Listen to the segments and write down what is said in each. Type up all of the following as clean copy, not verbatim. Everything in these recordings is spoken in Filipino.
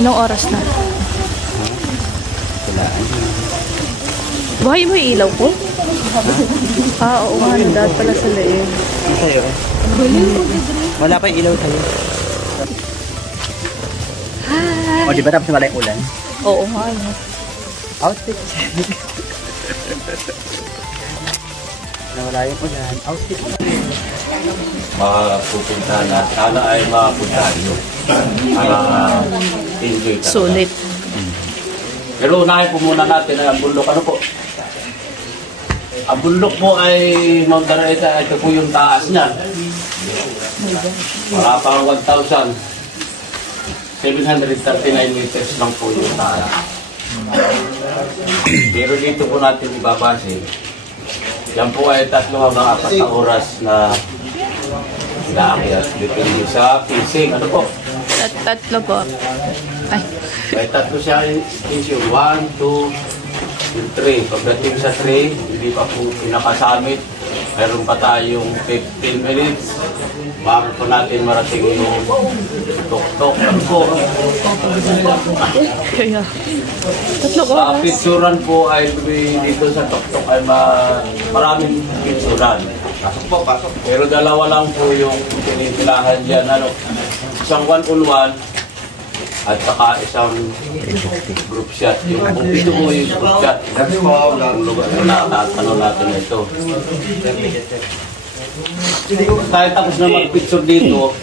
Anong oras na? Buhay mo yung ilaw ko? Ah, oo nga. Dahil pala sa leeg. Ano sa'yo eh? Wala pa yung ilaw sa'yo. Hi! O, di ba tapos wala yung ulan? Oo nga. Outfit. Nawala yung ulan. Outfit. Mapupunta na. Sana ay mapunta nyo. Para enjoy ka. Sulit. Pero unahin po muna natin ang bundok. Ano po? Ang bundok po ay Mount Daraita. Ito po yung taas niya. Wala pang 1,739 meters lang po yung taas. Pero dito po natin ibabase. Yan po ay 3 hanggang 4 na oras na inaakyat. Depende sa pacing. Ano po? Tatlo po. Ay. May 3 siya issue. 1, 2, 3. Pagdating sa 3, hindi pa po pinakasamit. Meron pa tayong 15 minutes. Bago po natin marating yung tok-tok. Ano po? Kaya. 3 oras. Sa picturan po ay dito sa tok-tok ay maraming picturan. Pasok po, pasok. Pero 2 lang po yung tinipilahan dyan. Ano? Isang 1-on-1 at saka isang group shot. Yung ito po yung group shot. Ano natin ito. Tayo tapos na mag-picture dito.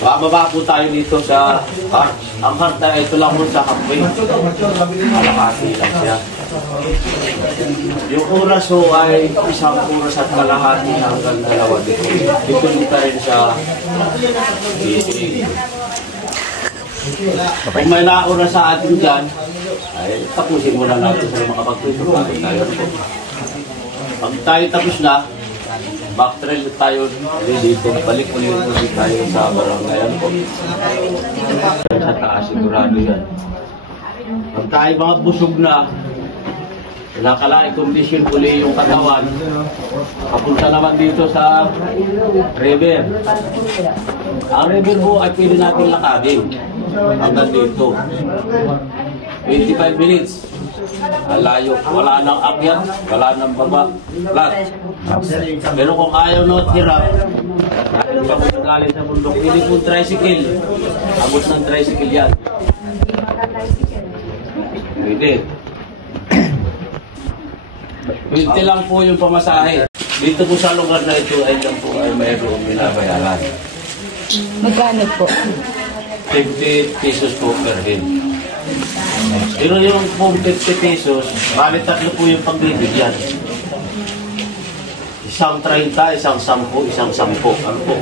Bababa po tayo dito sa heart. Ang heart na ito lang po sa halfway. Malakati lang siya. Yung oras po ay 1 oras at kalahati hanggang 2 dito. Dito dito rin sa DC. Kung may nauna sa atin dyan, ay tapusin muna natin sa mga pag-picture tayo. Pag tayo tapos na, backtrail tayo dito, balik ulit tayo sa barangay. Ano po? Sa taas, sigurado yan. Pag tayo mga busog na, nakalaing kondisyon uli yung katawan, papunta naman dito sa river. Ang river po ay pwede natin lakadin hanggang dito. 25 minutes. Alayo. Wala nang akyat, wala nang baba. Flat. Pero kung ayaw na hirap, ayaw ka magaling sa bundok, hindi po tricycle. Abot ng tricycle yan. Pwede. 20 lang po yung pamasahe. Dito po sa lugar na ito ay lang po ay mayroong binabayaran. Magkano po? 50 pesos po per head. Pero yung 50 pesos, bali 3 po yung pagbibigyan. Isang 30, isang 10, isang 10. Ano po?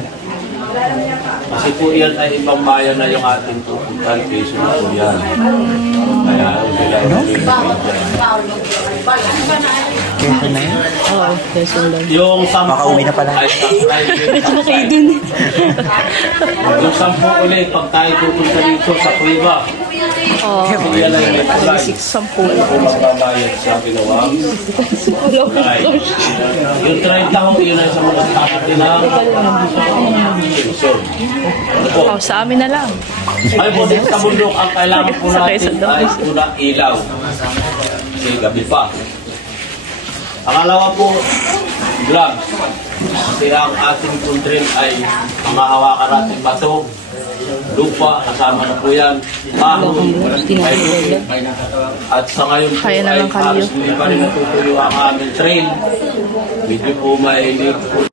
Kasi po yan ay ibang bayan na yung ating pupuntan. Peso na po yan. Kaya Peso na yun? Oo, peso lang. yung 10 Makauwi na pala. ay Ano kayo dun? yung 10 ulit, pag tayo pupunta dito sa Cueva. Oo. Yan ay may kulay. 6-10. Kung magbabayad sa ginawang kulay. Yung 30 ho, yun ay sa mga kapati na pensyon. Ano po? Oh, sa amin na lang. Ay po, dito sa bundok, ang kailangan po natin ay unang ilaw. Kasi gabi pa. Pangalawa po, gloves. Kasi ang ating country ay mga hawakan natin bato, lupa, kasama na po yan, kahoy, at sa ngayon po Kaya ay naman kalyo. halos hindi pa rin natutuloy ang aming trail. Medyo po mainit po.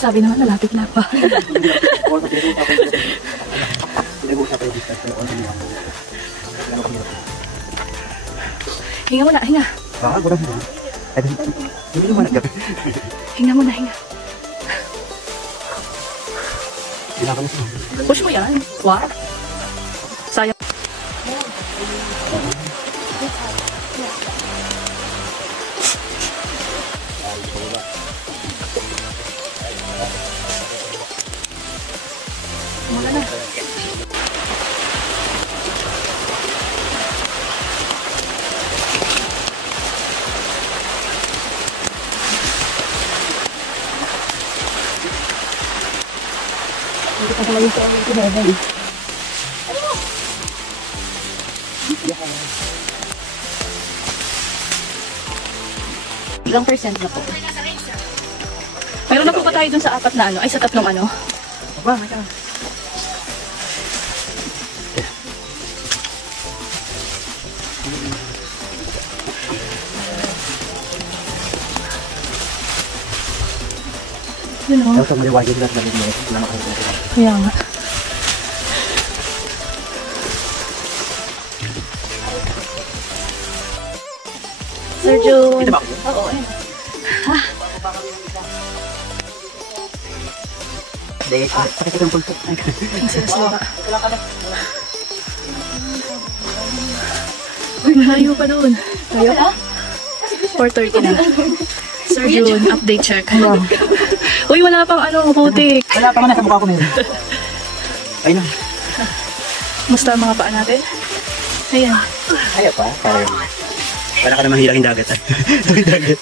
Sabi naman, malapit lang pa. Hinga muna, hinga. Hinga muna, hinga. Push mo yan. Wow. Sayang. Muna na. Hindi pa pala yung sa ilang percent na po? Meron na po ba tayo dun sa apat na ano? Ay, sa tatlong ano? Aba, ito. Yun o. Ito, maliwagin lang namin mo. Wala na kayo. Kaya nga. Sir June. Ito ba? Oo. Dahil, pakita ko yung pulpo. Masaslo ka. Uy, malayo pa doon. Layo? 4:30 na. Sir June, update check. Uy, wala pang ano, putik. Wala pa nga nasa mukha ko ngayon. Ayun na. Musta ang mga paa natin? Ayan. Ayaw pa, parang. Wala ka naman hilang dagat. Dagat.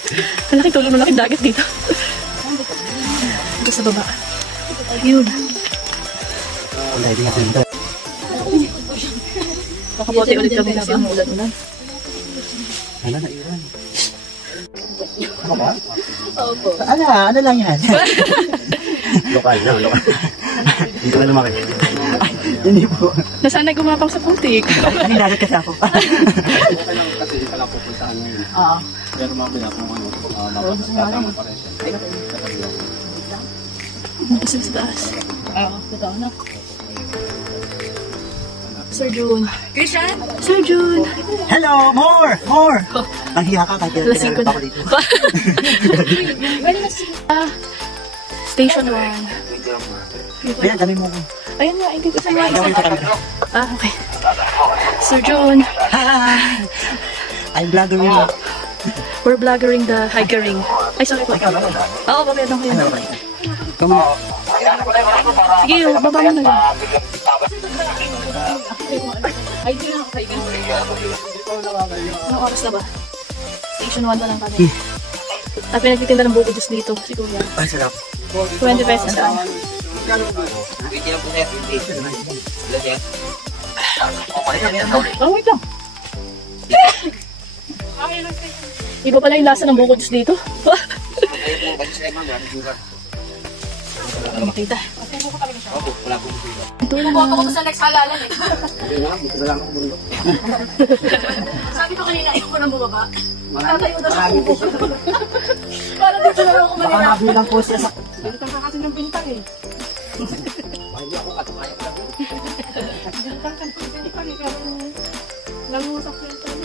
Malaking tulong, malaking dagat dito. Ito sa baba. Yun. Ang dahil nga dito. Makabote ulit kami kasi ang ulan-ulan. Ano na iwan? Ano ba? Opo. Ano lang yan? Lokal na, lokal. Dito na lumaki. Hindi po. Nasanay gumapang sa putik. Ano yung dagat kasi ako? Kasi hindi pala pupuntahan ngayon. Oo. Pero mabila kung ano, mapagkatama pa rin siya. Kasi sa taas. Oo, totoo na. Sir June. Christian? Sir June. Hello! More! More! Ang hiya ka kahit Lasing ko na. ako dito. Station 1. Ayan, dami mo ko. Ayun nga, hindi ko sa mga Dami sa camera. okay. Sir June. Hi! I'm vlogging. We're vloggering the hikering. Ay, sorry po. Oo, babaya lang kayo. Come on. Sige, baba mo na lang. Anong oras na ba? Station 1 na lang kami. At pinagtitinda ng buko juice dito. Si Kuya. Ay, sarap. 20 pesos lang. Oh, wait lang. Iba pala yung lasa ng buko juice dito. Ano makita? Ito lang. Buko ko sa next halalan eh. Sabi ko kanina, ayaw ko nang bumaba. Tatayo na sa kubo. Para dito na lang ako Baka manila. mabilang po siya sa... Bintang ka kasi ng bintang eh. Bintang ka ng bintang eh. Kaya nangusap na ito eh.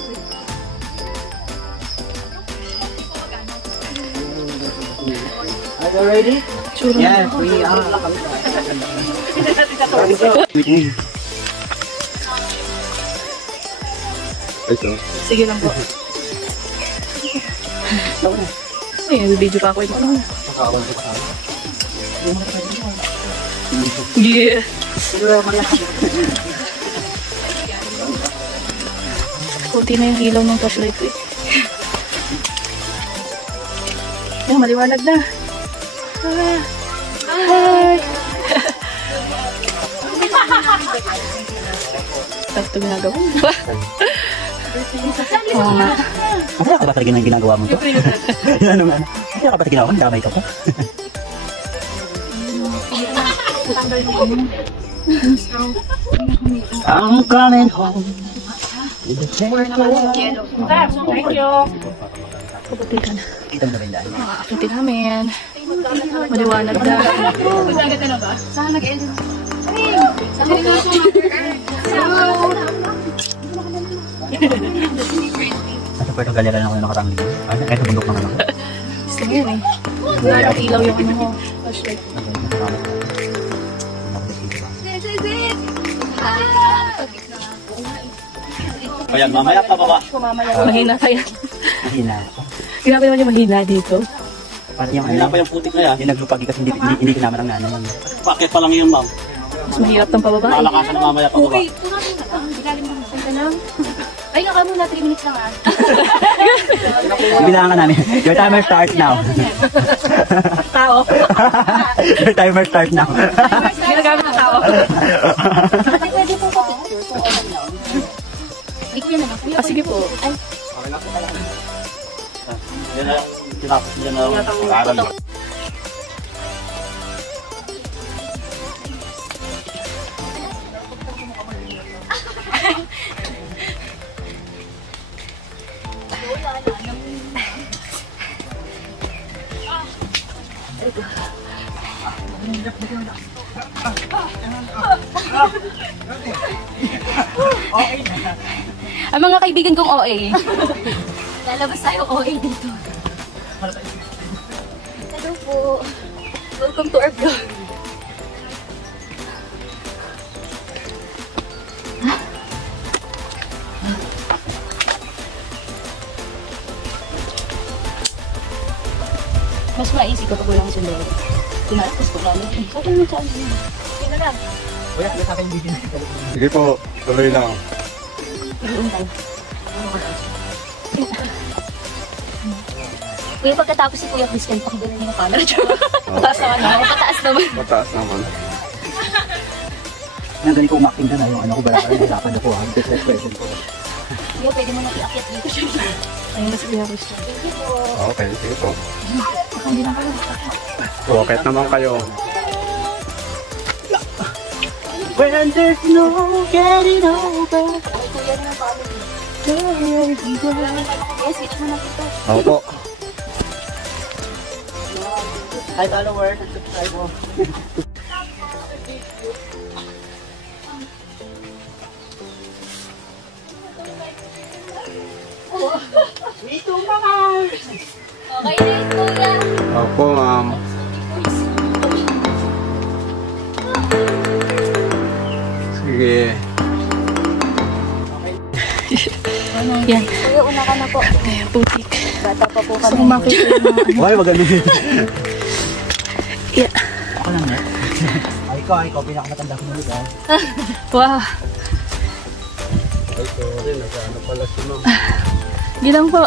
Are you ready? Tsura Yes, na. we are. Sige lang po. Ay, video pa ako. Yeah. Kunti na yung ilaw ng flashlight ko eh. Oh, maliwanag na. Ah. Hi! Tapos ito ginagawa mo. Oo nga. Wala ka ba talaga ng ginagawa mo to? Ano nga? Wala ka ba talaga ginagawa mo? Damay ka pa? I'm coming home. Thank you. Puputi ka na. Kita mo na rin dahil. Makakapunti namin. Maliwanag na. Saan nag-end? Nasa Puerto Galera na ako na nakarang linggo. Ay, kahit sa bundok naman ako. Gusto mo yan eh. Nakakatilaw yung ano mo. Flashlight. Kaya mamaya pa baba. Mahina pa yan. Mahina ako. Grabe naman yung mahina dito. Parang yung Wala pa yung putik na yan. yung naglupagi kasi hindi kinama ng nanay. Bakit pa lang yung ma'am? Mas mahirap tong pababa. Malakasan na mamaya pa baba. Okay, punatin na lang. Ilalim mo. Saan ka lang? Ay, nga ka muna. 3 minutes lang ah. Bilangan ka namin. Your timer starts now. Tao. Your timer starts now. Ginagamit ng tao. Ate, pwede po pa-picture kung okay lang. Bigyan na lang. Sige po. Ay, Yan na yung tinapos niya na pag-aaral. ang mga kaibigan kong OA. Lalabas tayo OA dito. Hello po. Welcome to our vlog. Mas maisip ko pag walang sunod. Tinatas ko lang. Saan mo saan? Sino lang? Sige po, tuloy lang. Kuya, pagkatapos si Kuya Chris, kayo pakibigyan niyo yung camera. Pataas naman ako. Pataas naman. Mataas naman. Nang galing ko umaking ka na yung ano ko bala parang hirapan ako ha. Business question ko. Kuya, pwede mo nang iakyat dito siya. Ayun na si Kuya Chris. Thank you po. Okay, sige po. Hindi na kayo. Bakit naman kayo? When there's no getting over. Ay, Kuya na paano dito. Kuya, switch mo na dito. Opo. Hi followers and subscribe. Okay na yun, Kuya. Opo, ma'am. Sige. Yan. Kuya, una ka na po. Ayan, putik. Bata pa po So, kami. kumakit ko yung mga ano. Why magaling? Yeah. Ako lang eh. Ay ikaw, pinakamatanda ko nila. Wow. Ay, sorry, nag-ano pala si ma'am. Gilang po.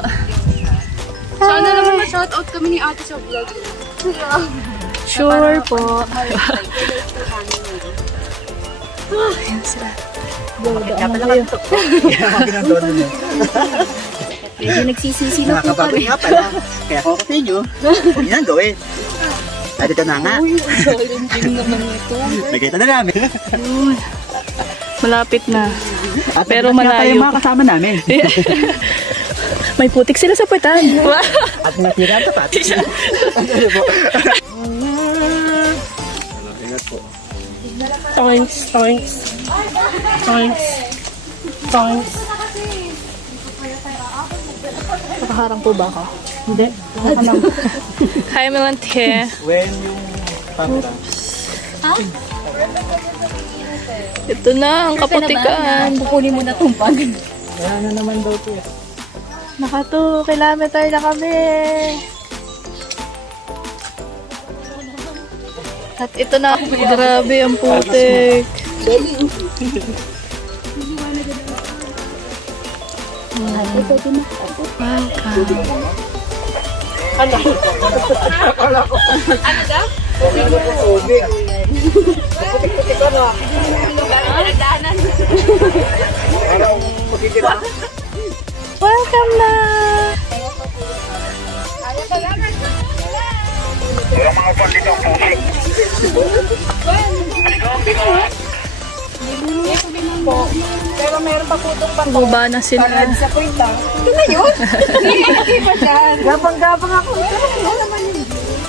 Sana naman ma-shoutout kami ni ate sa vlog. Sure po. Ayan sila. Kaya pala kayo. Kaya ako ginagawa nila. Medyo nagsisisi na po Nakakababot kami. nga pala. Kaya ako sa inyo. Huwag nang gawin. Ay, dito na nga. Challenging naman ito. Nagkita na namin. Yun. Malapit na. At Pero nagkita tayo malayo. yung mga kasama namin. May putik sila sa puwetan. Wow. At natira ang tapat. Ingat po. Thanks. Nakaharang po ba ako? Hindi. Hi, Melante. When yung camera. Ito na, ang kaputikan. Kukunin mo na itong bag. Ano naman daw to? Naka 2 kilometer na kami. At ito na, grabe ang putik. Welcome na! Pero meron pa po itong Baba na sila. sa point lang. Ito na yun? Hindi pa dyan. Gabang-gabang ako. Ano naman yun?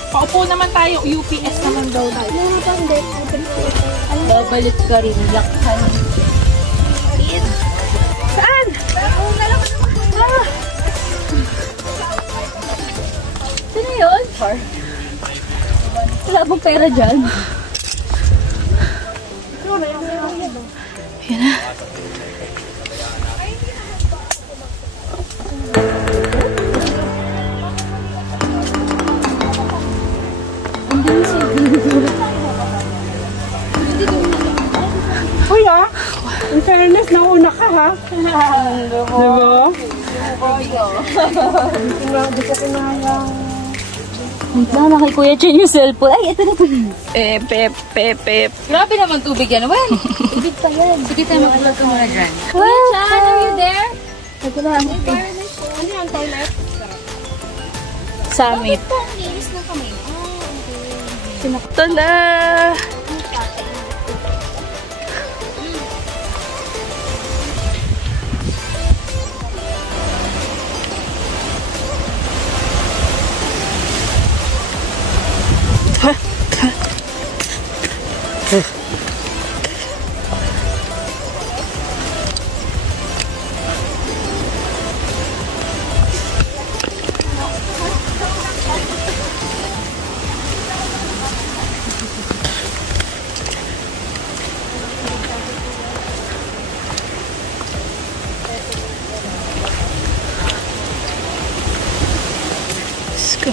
Paupo naman tayo. UPS naman daw tayo. Babalik ka rin. Yakhan. Saan? Sino yun? Wala bang pera dyan? Yan na. Dapat nauna ka ha. Diba? Wait lang, kay Kuya Chen yung cellphone. Ay, ito na po. Pep. Grabe naman tubig yan. Well, tubig pa yan. Sige tayo mag-vlog ka muna dyan. Kuya Chan, are you there? Ito na. Ano yung toilet? Summit. Linis na kami. Ito na. Let's go.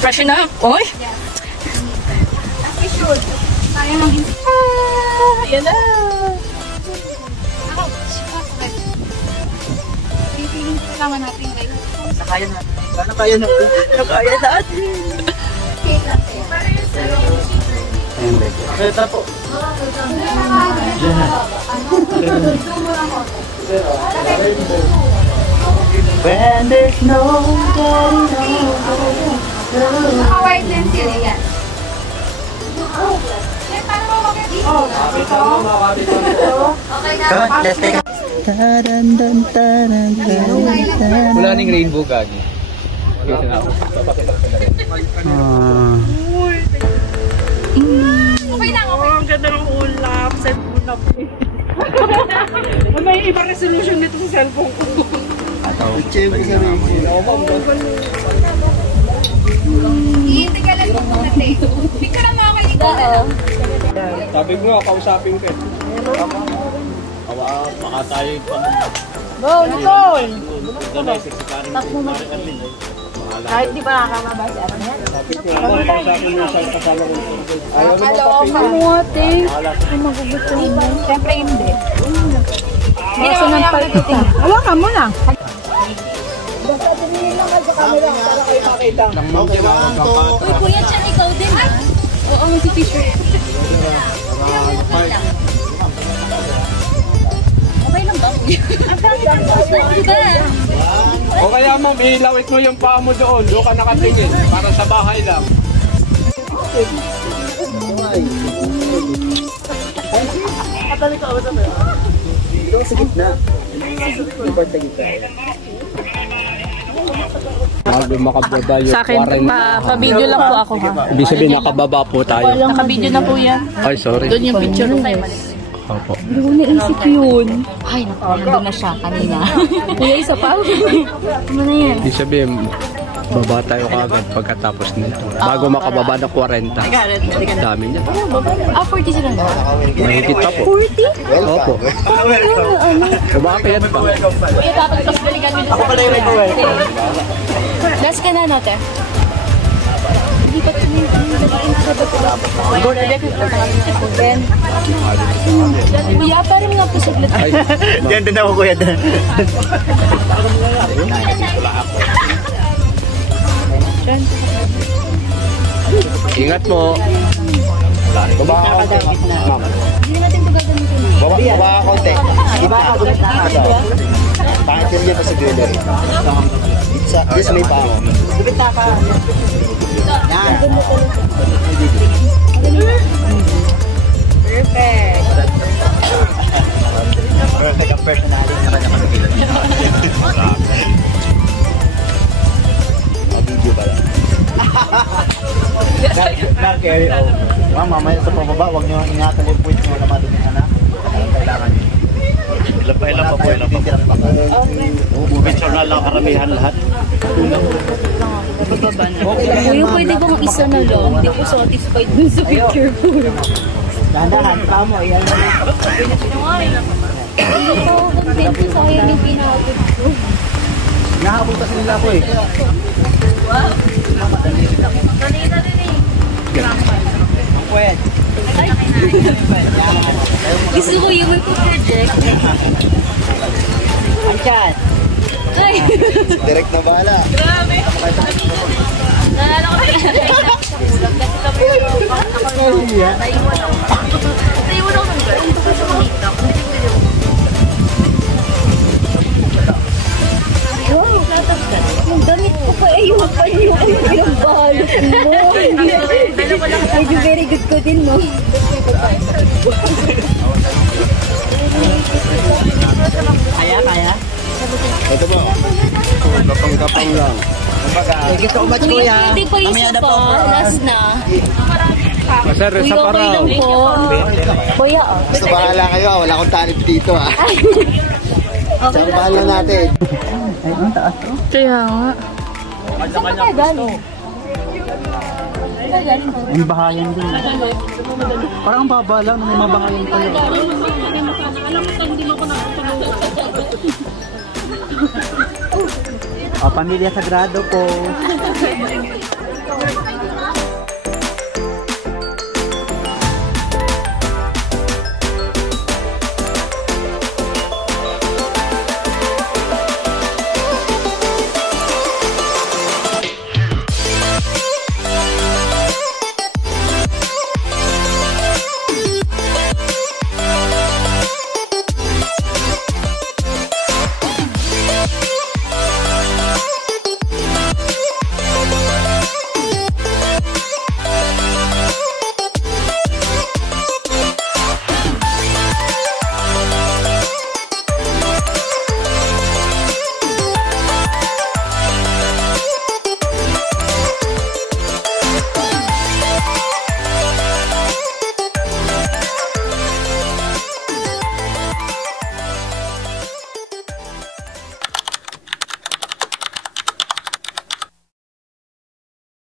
Freshen up. Oy! Ayan na. Nakaya natin. Ayan, babe. Ito po. When there's no Naka-white lens yun eh, yan. Okay na. let's take a... Wala ning rainbow gagi. Okay na ako. Okay na, okay. Ang ganda ng ulap. Cellphone na po. May ibang resolution nito sa cellphone ko. Iintigalan mo muna, te. Hindi ka na makakinig ka na. Sabi mo, kausapin ka. Baka tayo pa. Go, Nicole! Takbo mo. Kahit di pa nakakababa si Aaron yan. Kausapin mo sa kasama ko. Hello, kamuate. Ay, magugusto mo. Siyempre hindi. Basta ng palpita. Hawakan mo na. Basta tumingin lang sa camera para kayo makita. Uy, Kuya Chan, ikaw din. Ay! Oo, may t-shirt. Okay lang ba, Kuya? O kaya mo, ilawit mo yung paa mo doon. Doon ka nakatingin. Para sa bahay lang. Bago makababa yung Sa akin, pa-video lang po ako ha. Ibig sabihin, nakababa po tayo. Naka-video na po yan. Ay, sorry. Doon yung picture. Opo. Hindi ko naisip yun. Ay, nandun na siya kanina. Kuya, isa pa. Ano na yan? Ibig sabihin, baba tayo kagad pagkatapos nito. Bago makababa ng 40. Dami niya. Ah, 40 sila ba? Mahigit pa po. 40? Opo. Kumakayat pa. Kuya, dapat mas balikan mo. Ako pala yung recover. Last ka na natin. Hindi pa Kuya, parang nga po saglit. Ay, Diyan din ako, kuya. ingat mo. Baba ka konti. Hindi natin ito gagamitin. Baba ka konti. Pangit yun dyan sa griller. This may pa ako. Bibita ka. Yan. Perfect. Perfect ang personality na kanya kanagilan. Video ba yan? Not carry over. mamaya sa pababa, huwag nyo ingatan yung point nyo na madumihan na. Kailangan nyo. Ilan pa po. Picture na lang karamihan lahat. Kuya, pwede bang isa na lang? Hindi ko satisfied dun sa picture ko. Dahan-dahan, kamo, yan. Hindi ko content ko sa kaya yung pinagod ko. Nahabol kasi nila ako eh. Kanina din eh. Pwede. Gusto ko yung may project. Ang chat. Ay! Direct na bahala. Grabe! Nalala ko rin sa kulang kasi kami naiwan ako ng girl. Ito ko sa TikTok. Wow! Yung damit ko pa eh, yung pinagbalot mo. Medyo very good ko din, no? Kaya? Ito ba? Kapang-kapang lang. Thank you so much, kuya. Hindi pa isa pa. Last na. Sir, isa pa Okay raw. lang po. Kuya, Basta bahala kayo, wala akong talent dito ah. okay lang. Bahala natin. Ay, ang taas to. Kaya nga. Saan ka tayo galing? Ang bahayan din. Parang ang baba lang, may mabahayan pa yun. O, Pamilya Sagrado po.